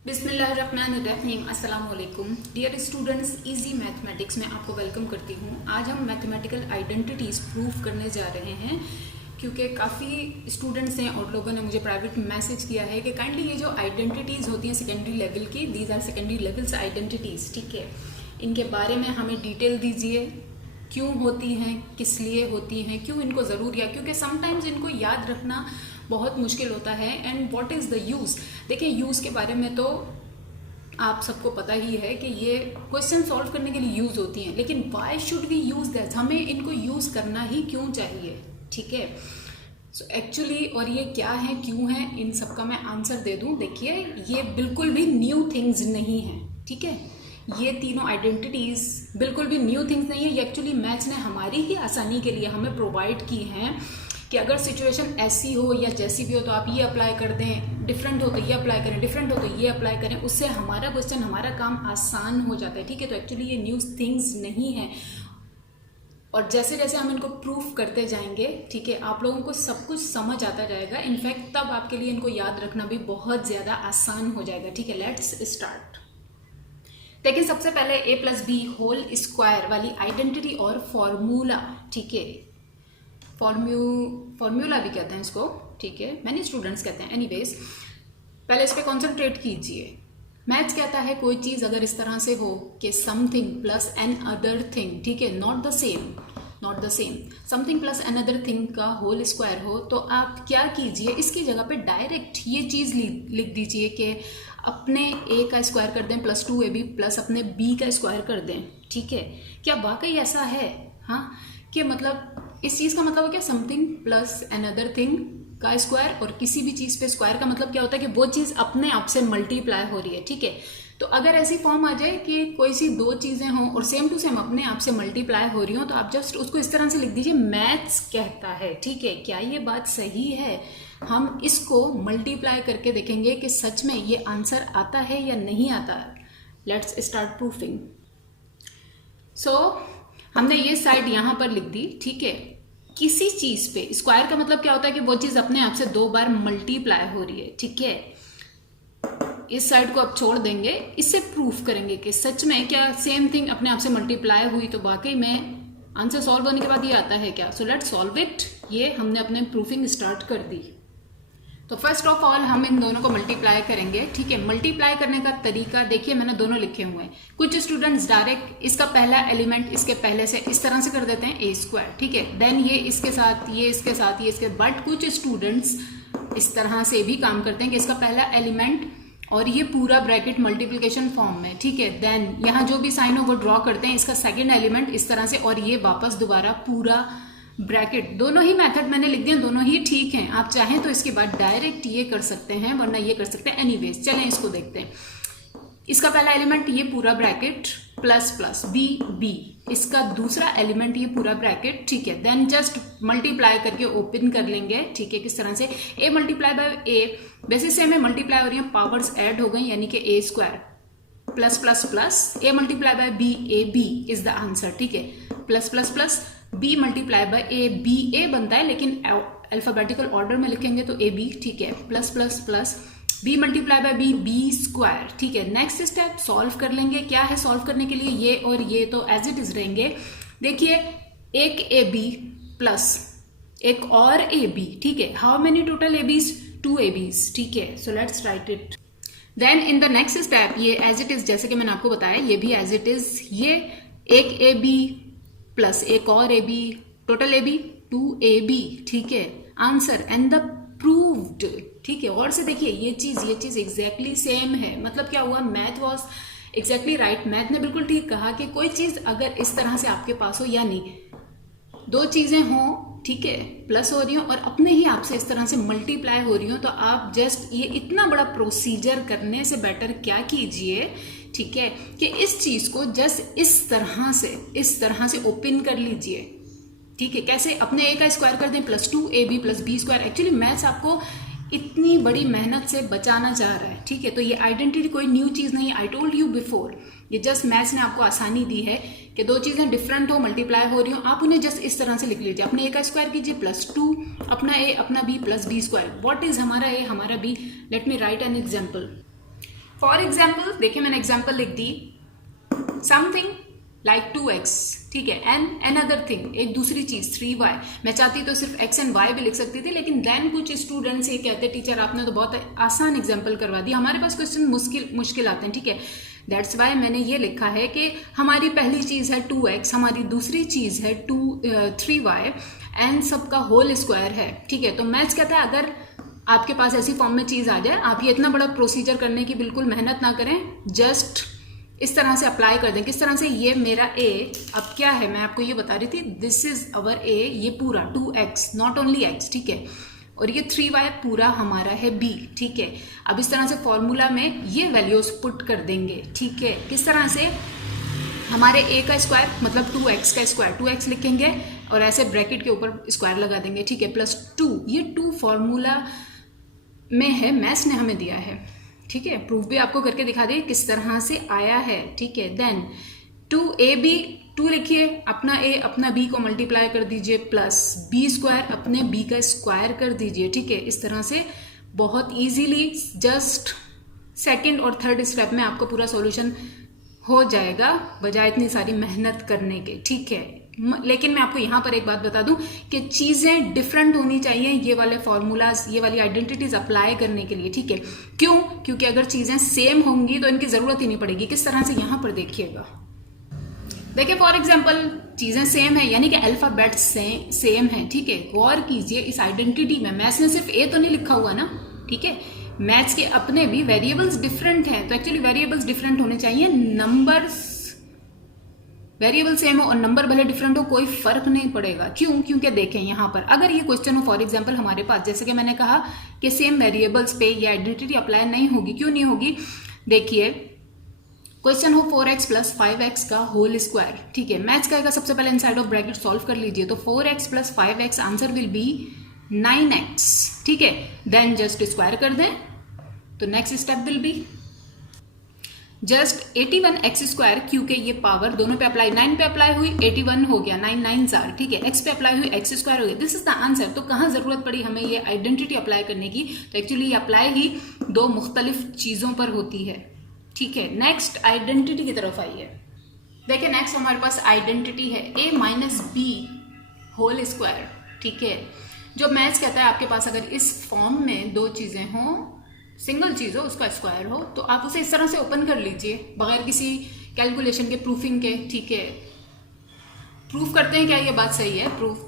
बिस्मिल्लाहिर्रहमानिर्रहीम। अस्सलाम वालेकुम डियर स्टूडेंट्स, इजी मैथमेटिक्स में आपको वेलकम करती हूँ। आज हम मैथमेटिकल आइडेंटिटीज़ प्रूफ करने जा रहे हैं क्योंकि काफ़ी स्टूडेंट्स हैं और लोगों ने मुझे प्राइवेट मैसेज किया है कि काइंडली ये जो आइडेंटिटीज़ होती हैं सेकेंडरी लेवल की, these are secondary levels identities, ठीक है, इनके बारे में हमें डिटेल दीजिए। क्यों होती हैं, किस लिए होती हैं, क्यों इनको ज़रूरी है, क्योंकि समटाइम्स इनको याद रखना बहुत मुश्किल होता है। And what is the use. देखिए, यूज़ के बारे में तो आप सबको पता ही है कि ये क्वेश्चन सॉल्व करने के लिए यूज़ होती हैं, लेकिन why should we use that, हमें इनको यूज़ करना ही क्यों चाहिए, ठीक है। सो एक्चुअली और ये क्या है, क्यों है, इन सब का मैं आंसर दे दूं। देखिए, ये बिल्कुल भी न्यू थिंग्स नहीं है, ठीक है। ये तीनों आइडेंटिटीज़ बिल्कुल भी न्यू थिंग्स नहीं है। ये एक्चुअली मैथ्स ने हमारी ही आसानी के लिए हमें प्रोवाइड की हैं कि अगर सिचुएशन ऐसी हो या जैसी भी हो तो आप ये अप्लाई कर दें, डिफरेंट हो तो ये अप्लाई करें, डिफरेंट हो तो ये अप्लाई करें, उससे हमारा क्वेश्चन, हमारा काम आसान हो जाता है, ठीक है। तो एक्चुअली ये न्यू थिंग्स नहीं है और जैसे जैसे हम इनको प्रूफ करते जाएंगे, ठीक है, आप लोगों को सब कुछ समझ आता जाएगा। इनफैक्ट तब आपके लिए इनको याद रखना भी बहुत ज़्यादा आसान हो जाएगा, ठीक है। Let's start. देखिए, सबसे पहले a plus B whole square वाली आइडेंटिटी और फॉर्मूला, ठीक है, फॉर्मूला भी कहते हैं इसको, ठीक है, मैनी स्टूडेंट्स कहते हैं। एनीवेज, पहले इस पर कॉन्सेंट्रेट कीजिए। मैथ्स कहता है कोई चीज़ अगर इस तरह से हो कि something plus another thing, ठीक है, not the same, something plus another thing का होल स्क्वायर हो, तो आप क्या कीजिए, इसकी जगह पे डायरेक्ट ये चीज़ लिख दीजिए कि अपने a का स्क्वायर कर दें प्लस 2ab प्लस अपने b का स्क्वायर कर दें, ठीक है। क्या वाकई ऐसा है? हाँ, कि मतलब इस चीज़ का मतलब है क्या, समथिंग प्लस अनदर थिंग का स्क्वायर, और किसी भी चीज़ पे स्क्वायर का मतलब क्या होता है कि वो चीज़ अपने आप से मल्टीप्लाई हो रही है, ठीक है। तो अगर ऐसी फॉर्म आ जाए कि कोई सी दो चीज़ें हों और सेम टू सेम अपने आप से मल्टीप्लाई हो रही हों, तो आप जस्ट उसको इस तरह से लिख दीजिए, मैथ्स कहता है, ठीक है। क्या ये बात सही है? हम इसको मल्टीप्लाई करके देखेंगे कि सच में ये आंसर आता है या नहीं आता। Let's start proofing. सो हमने ये साइड यहाँ पर लिख दी, ठीक है। किसी चीज़ पे स्क्वायर का मतलब क्या होता है कि वो चीज़ अपने आप से दो बार मल्टीप्लाई हो रही है, ठीक है। इस साइड को आप छोड़ देंगे, इससे प्रूफ करेंगे कि सच में क्या सेम थिंग अपने आप से मल्टीप्लाई हुई, तो वाकई में आंसर सॉल्व होने के बाद ये आता है क्या। So let's solve it. ये हमने अपने प्रूफिंग स्टार्ट कर दी। तो फर्स्ट ऑफ ऑल हम इन दोनों को मल्टीप्लाई करेंगे, ठीक है। मल्टीप्लाई करने का तरीका देखिए, मैंने दोनों लिखे हुए हैं। कुछ स्टूडेंट्स डायरेक्ट इसका पहला एलिमेंट इसके पहले से इस तरह से कर देते हैं a स्क्वायर, ठीक है, देन ये इसके साथ, ये इसके साथ, ये इसके, बट कुछ स्टूडेंट्स इस तरह से भी काम करते हैं कि इसका पहला एलिमेंट और ये पूरा ब्रैकेट मल्टीप्लिकेशन फॉर्म में, ठीक है, देन यहाँ जो भी साइन हो वो ड्रॉ करते हैं, इसका सेकेंड एलिमेंट इस तरह से, और ये वापस दोबारा पूरा ब्रैकेट। दोनों ही मेथड मैंने लिख दिए, दोनों ही ठीक हैं। आप चाहें तो इसके बाद डायरेक्ट ये कर सकते हैं, वरना ये कर सकते हैं। एनीवेज, चलें इसको देखते हैं। इसका पहला एलिमेंट ये पूरा ब्रैकेट प्लस प्लस बी, इसका दूसरा एलिमेंट ये पूरा ब्रैकेट, ठीक है, देन जस्ट मल्टीप्लाई करके ओपन कर लेंगे, ठीक है। किस तरह से, a multiply by a, basis से हमें मल्टीप्लाई हो रही है, पावर्स ऐड हो गई, यानी कि a square plus plus plus a multiply by b, a b is the answer, ठीक है। Plus plus plus b multiply by a, b a बनता है, लेकिन अल्फाबेटिकल ऑर्डर में लिखेंगे तो a b, ठीक है। Plus plus plus b multiply by b, b square, ठीक है। नेक्स्ट स्टेप सॉल्व कर लेंगे। क्या है सॉल्व करने के लिए, ये और ये तो एज इट इज रहेंगे। देखिए, एक ab प्लस एक और ab, ठीक है। How many total ab's? 2 ab's, ठीक है। So let's write it. Then in the next step ये एज इट इज, जैसे कि मैंने आपको बताया, ये भी एज इट इज, ये एक ab प्लस एक और ab, टोटल ab 2 ab, ठीक है। आंसर एंड द प्रूव्ड, ठीक है। और से देखिए, ये चीज एग्जैक्टली सेम है। मतलब क्या हुआ, math was exactly right. Math ने बिल्कुल ठीक कहा कि कोई चीज अगर इस तरह से आपके पास हो, यानी दो चीजें हों, ठीक है, प्लस हो रही हो और अपने ही आप से इस तरह से मल्टीप्लाई हो रही हो, तो आप जस्ट ये इतना बड़ा प्रोसीजर करने से बेटर क्या कीजिए, ठीक है, कि इस चीज को जस्ट इस तरह से ओपन कर लीजिए, ठीक है। कैसे? अपने a का स्क्वायर कर दें plus 2ab plus b square. Actually maths आपको इतनी बड़ी मेहनत से बचाना चाह रहा है, ठीक है। तो ये आइडेंटिटी कोई न्यू चीज़ नहीं है, आई टोल्ड यू बिफोर। ये जस्ट मैथ्स ने आपको आसानी दी है कि दो चीज़ें डिफरेंट हो, मल्टीप्लाई हो रही हो, आप उन्हें जस्ट इस तरह से लिख लीजिए। अपने a का स्क्वायर कीजिए प्लस 2, अपना a अपना b plus b square. What is हमारा a, हमारा b? Let me right an example. For example देखिए, मैंने एग्जाम्पल लिख दी, समथिंग लाइक 2x, ठीक है, एंड अनदर थिंग, एक दूसरी चीज 3y। मैं चाहती तो सिर्फ x एंड y भी लिख सकती थी, लेकिन देन कुछ स्टूडेंट्स ये कहते टीचर आपने तो बहुत आसान एग्जाम्पल करवा दी, हमारे पास क्वेश्चन मुश्किल आते हैं, ठीक है। दैट्स वाई मैंने ये लिखा है कि हमारी पहली चीज है 2x, हमारी दूसरी चीज है 3y एंड सबका होल स्क्वायर है, ठीक है। तो मैथ्स कहता है अगर आपके पास ऐसी फॉर्म में चीज आ जाए, आप ये इतना बड़ा प्रोसीजर करने की बिल्कुल मेहनत ना करें, जस्ट इस तरह से अप्लाई कर दें। किस तरह से, ये मेरा a अब क्या है, मैं आपको ये बता रही थी, दिस इज अवर a, ये पूरा 2x, नॉट ओनली x, ठीक है, और ये 3y पूरा हमारा है b, ठीक है। अब इस तरह से फॉर्मूला में ये वैल्यूज पुट कर देंगे, ठीक है। किस तरह से, हमारे a का स्क्वायर मतलब 2x का स्क्वायर, 2x लिखेंगे और ऐसे ब्रैकेट के ऊपर स्क्वायर लगा देंगे, ठीक है, प्लस 2, ये 2 फॉर्मूला में है, मैथ्स ने हमें दिया है, ठीक है। प्रूफ भी आपको करके दिखा दी किस तरह से आया है, ठीक है। देन 2ab, 2 लिखिए, अपना a अपना b को मल्टीप्लाई कर दीजिए, प्लस b स्क्वायर अपने b का स्क्वायर कर दीजिए, ठीक है। इस तरह से बहुत इजीली जस्ट सेकंड और थर्ड स्टेप में आपको पूरा सॉल्यूशन हो जाएगा, बजाय इतनी सारी मेहनत करने के, ठीक है। लेकिन मैं आपको यहाँ पर एक बात बता दूं कि चीजें डिफरेंट होनी चाहिए ये वाले फॉर्मूलाज, ये वाली आइडेंटिटीज अप्लाई करने के लिए, ठीक है। क्यों? क्योंकि अगर चीजें सेम होंगी तो इनकी जरूरत ही नहीं पड़ेगी। किस तरह से, यहाँ पर देखिएगा, देखिए फॉर एग्जाम्पल चीजें सेम है, यानी कि अल्फाबेट सेम है, ठीक है। गौर कीजिए इस आइडेंटिटी में, मैथ्स ने सिर्फ ए तो नहीं लिखा हुआ ना, ठीक है, मैथ्स के अपने भी वेरिएबल्स डिफरेंट हैं, तो एक्चुअली वेरिएबल्स डिफरेंट होने चाहिए, नंबर्स वेरिएबल सेम हो और नंबर भले डिफरेंट हो, कोई फर्क नहीं पड़ेगा। क्यों? क्योंकि देखें यहाँ पर अगर ये क्वेश्चन हो फॉर एग्जांपल हमारे पास, जैसे कि मैंने कहा कि सेम वेरिएबल्स पे ये आइडेंटिटी अप्लाई नहीं होगी। क्यों नहीं होगी? देखिए क्वेश्चन हो 4x प्लस 5x का होल स्क्वायर, ठीक है, मैथ्स का सबसे पहले इनसाइड ऑफ ब्रैकेट सॉल्व कर लीजिए, तो 4x plus 5x answer will be 9x, ठीक है। देन जस्ट स्क्वायर कर दें, तो next step will be just 81x square, क्योंकि ये पावर दोनों पे अप्लाई, 9 पे अप्लाई हुई 81 हो गया, 9 9 आर, ठीक है, x पे अप्लाई हुई x स्क्वायर हो गया, दिस इज द आंसर। तो कहाँ जरूरत पड़ी हमें ये आइडेंटिटी अप्लाई करने की? तो एक्चुअली ये अप्लाई ही 2 मुख्तलिफ चीजों पर होती है, ठीक है। नेक्स्ट आइडेंटिटी की तरफ आइए, देखिए नेक्स्ट हमारे पास आइडेंटिटी है a minus B whole square, ठीक है। जो मैथ्स कहता है आपके पास अगर इस फॉर्म में 2 चीजें हों, सिंगल चीज हो, उसका स्क्वायर हो, तो आप उसे इस तरह से ओपन कर लीजिए बगैर किसी कैलकुलेशन के, प्रूफिंग के, ठीक है। प्रूफ करते हैं क्या ये बात सही है? प्रूफ,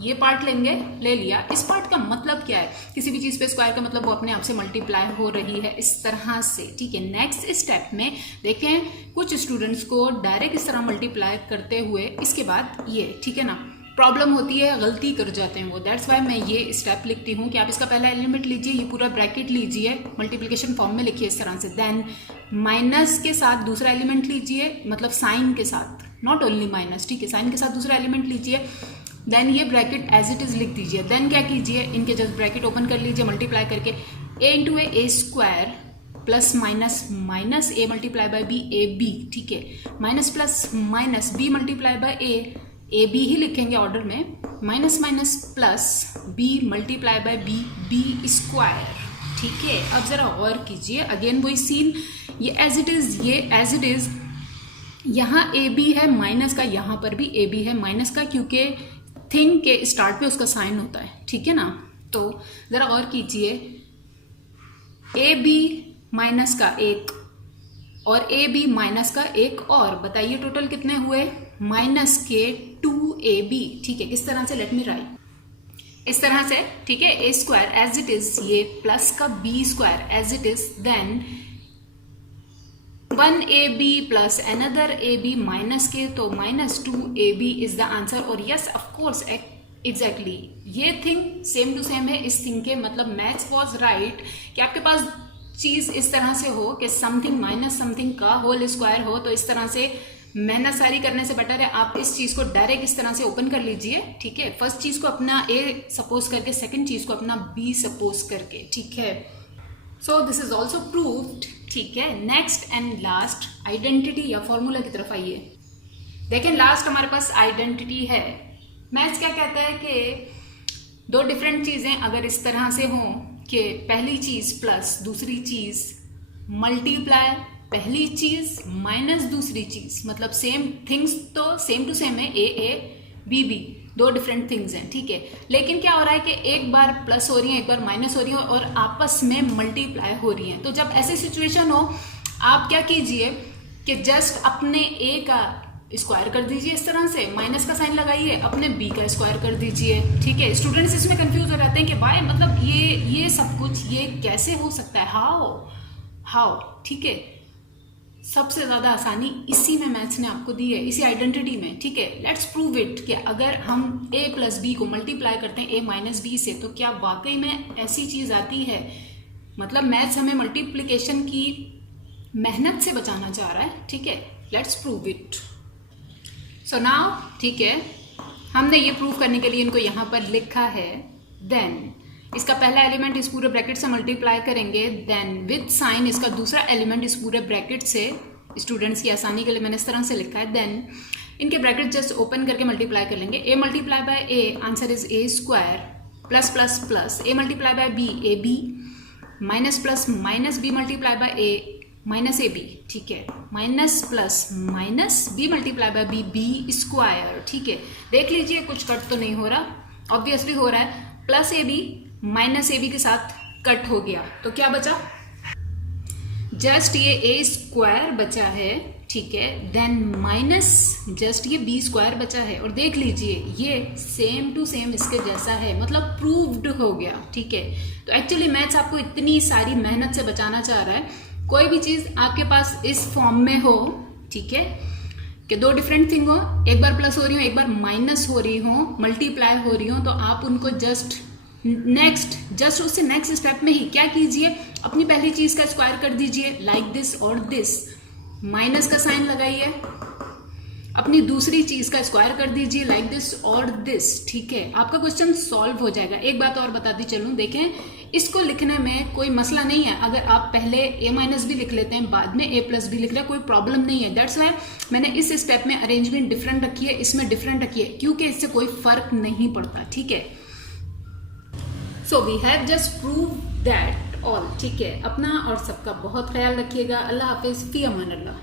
ये पार्ट लेंगे, ले लिया, इस पार्ट का मतलब क्या है? किसी भी चीज पे स्क्वायर का मतलब वो अपने आप से मल्टीप्लाई हो रही है इस तरह से, ठीक है। नेक्स्ट स्टेप में देखें कुछ स्टूडेंट्स को डायरेक्ट इस तरह मल्टीप्लाई करते हुए इसके बाद ये, ठीक है ना, प्रॉब्लम होती है, गलती कर जाते हैं वो, दैट्स वाई मैं ये स्टेप लिखती हूँ कि आप इसका पहला एलिमेंट लीजिए, ये पूरा ब्रैकेट लीजिए, मल्टीप्लिकेशन फॉर्म में लिखिए इस तरह से, देन माइनस के साथ दूसरा एलिमेंट लीजिए, मतलब साइन के साथ, नॉट ओनली माइनस, ठीक है, साइन के साथ दूसरा एलिमेंट लीजिए, देन ये ब्रैकेट एज इट इज लिख दीजिए। देन क्या कीजिए, इनके जस्ट ब्रैकेट ओपन कर लीजिए, मल्टीप्लाई करके a into A square plus minus minus A multiply by B, A B, ठीक है, minus plus minus B multiply by A B ही लिखेंगे ऑर्डर में, minus minus plus B multiply by B, B square, ठीक है। अब जरा गौर कीजिए, अगेन वही सीन, ये एज इट इज, ये एज इट इज, यहाँ ए बी है माइनस का, यहाँ पर भी ए बी है माइनस का, क्योंकि थिंग के स्टार्ट पे उसका साइन होता है, ठीक है ना। तो जरा गौर कीजिए, ए बी माइनस का एक और ए बी माइनस का एक, और बताइए टोटल कितने हुए? माइनस के 2ab, ठीक है। किस तरह से? लेट मी राइट इस तरह से, ठीक है, A square as it is, ये प्लस का B square as it is, then 1ab plus another ab minus के, तो minus 2ab is the answer. और यस ऑफकोर्स एग्जैक्टली ये थिंग सेम टू सेम है इस थिंग के, मतलब मैथ्स वॉज राइट कि आपके पास चीज इस तरह से हो कि समथिंग माइनस समथिंग का होल स्क्वायर हो, तो इस तरह से मेहनत सारी करने से बेटर है आप इस चीज को डायरेक्ट इस तरह से ओपन कर लीजिए, ठीक है। फर्स्ट चीज को अपना ए सपोज करके, सेकंड चीज को अपना बी सपोज करके, ठीक है। So this is also proved, ठीक है। नेक्स्ट एंड लास्ट आइडेंटिटी या फॉर्मूला की तरफ आइए, देखें लास्ट हमारे पास आइडेंटिटी है। मैथ्स क्या कहता है कि 2 डिफरेंट चीजें अगर इस तरह से हों कि पहली चीज प्लस दूसरी चीज मल्टीप्लाई पहली चीज माइनस दूसरी चीज, मतलब सेम थिंग्स तो सेम टू सेम है, ए बी बी, दो डिफरेंट थिंग्स हैं, ठीक है। लेकिन क्या हो रहा है कि एक बार प्लस हो रही है, एक बार माइनस हो रही है और आपस में मल्टीप्लाई हो रही हैं। तो जब ऐसी सिचुएशन हो, आप क्या कीजिए कि जस्ट अपने ए का स्क्वायर कर दीजिए, इस तरह से माइनस का साइन लगाइए, अपने बी का स्क्वायर कर दीजिए, ठीक है। स्टूडेंट्स इसमें कंफ्यूज हो जाते हैं कि भाई मतलब ये सब कुछ ये कैसे हो सकता है, हाउ, ठीक है। सबसे ज्यादा आसानी इसी में मैथ्स ने आपको दी है, इसी आइडेंटिटी में, ठीक है। लेट्स प्रूव इट कि अगर हम a प्लस बी को मल्टीप्लाई करते हैं a माइनस बी से, तो क्या वाकई में ऐसी चीज आती है। मतलब मैथ्स हमें मल्टीप्लिकेशन की मेहनत से बचाना चाह रहा है, ठीक है। Let's prove it. So now, ठीक है, हमने ये प्रूव करने के लिए इनको यहाँ पर लिखा है। देन इसका पहला एलिमेंट इस पूरे ब्रैकेट से मल्टीप्लाई करेंगे, देन विद साइन इसका दूसरा एलिमेंट इस पूरे ब्रैकेट से, स्टूडेंट्स की आसानी के लिए मैंने इस तरह से लिखा है। देन इनके ब्रैकेट जस्ट ओपन करके मल्टीप्लाई कर लेंगे। a multiply by a, answer is a square, plus plus plus a multiply by b, A B, minus plus minus b multiply by a, minus A B, ठीक है। Minus plus minus b multiply by b, b square, ठीक है। देख लीजिए कुछ cut तो नहीं हो रहा, ऑब्वियसली हो रहा है। Plus A B minus A B के साथ कट हो गया, तो क्या बचा, जस्ट ये a स्क्वायर बचा है, ठीक है। देन माइनस जस्ट ये b स्क्वायर बचा है, और देख लीजिए ये सेम टू सेम इसके जैसा है, मतलब प्रूव्ड हो गया, ठीक है। तो एक्चुअली मैथ्स आपको इतनी सारी मेहनत से बचाना चाह रहा है। कोई भी चीज आपके पास इस फॉर्म में हो, ठीक है, कि दो डिफरेंट थिंग हो, एक बार प्लस हो रही हो, एक बार माइनस हो रही हो, मल्टीप्लाई हो रही हो, तो आप उनको जस्ट उससे नेक्स्ट स्टेप में ही क्या कीजिए, अपनी पहली चीज का स्क्वायर कर दीजिए, लाइक दिस और दिस, माइनस का साइन लगाइए, अपनी दूसरी चीज का स्क्वायर कर दीजिए, लाइक दिस और दिस, ठीक है। आपका क्वेश्चन सॉल्व हो जाएगा। एक बात और बताती चलूं, देखें इसको लिखने में कोई मसला नहीं है। अगर आप पहले a माइनस भी लिख लेते हैं, बाद में a प्लस भी लिख रहे, कोई प्रॉब्लम नहीं है। दैट्स वाई मैंने इस स्टेप में अरेंजमेंट डिफरेंट रखी है, इसमें डिफरेंट रखी है, क्योंकि इससे कोई फर्क नहीं पड़ता, ठीक है। So we have just prove that all, ठीक है। अपना और सबका बहुत ख्याल रखिएगा। अल्लाह हाफिज, फी अमान अल्लाह।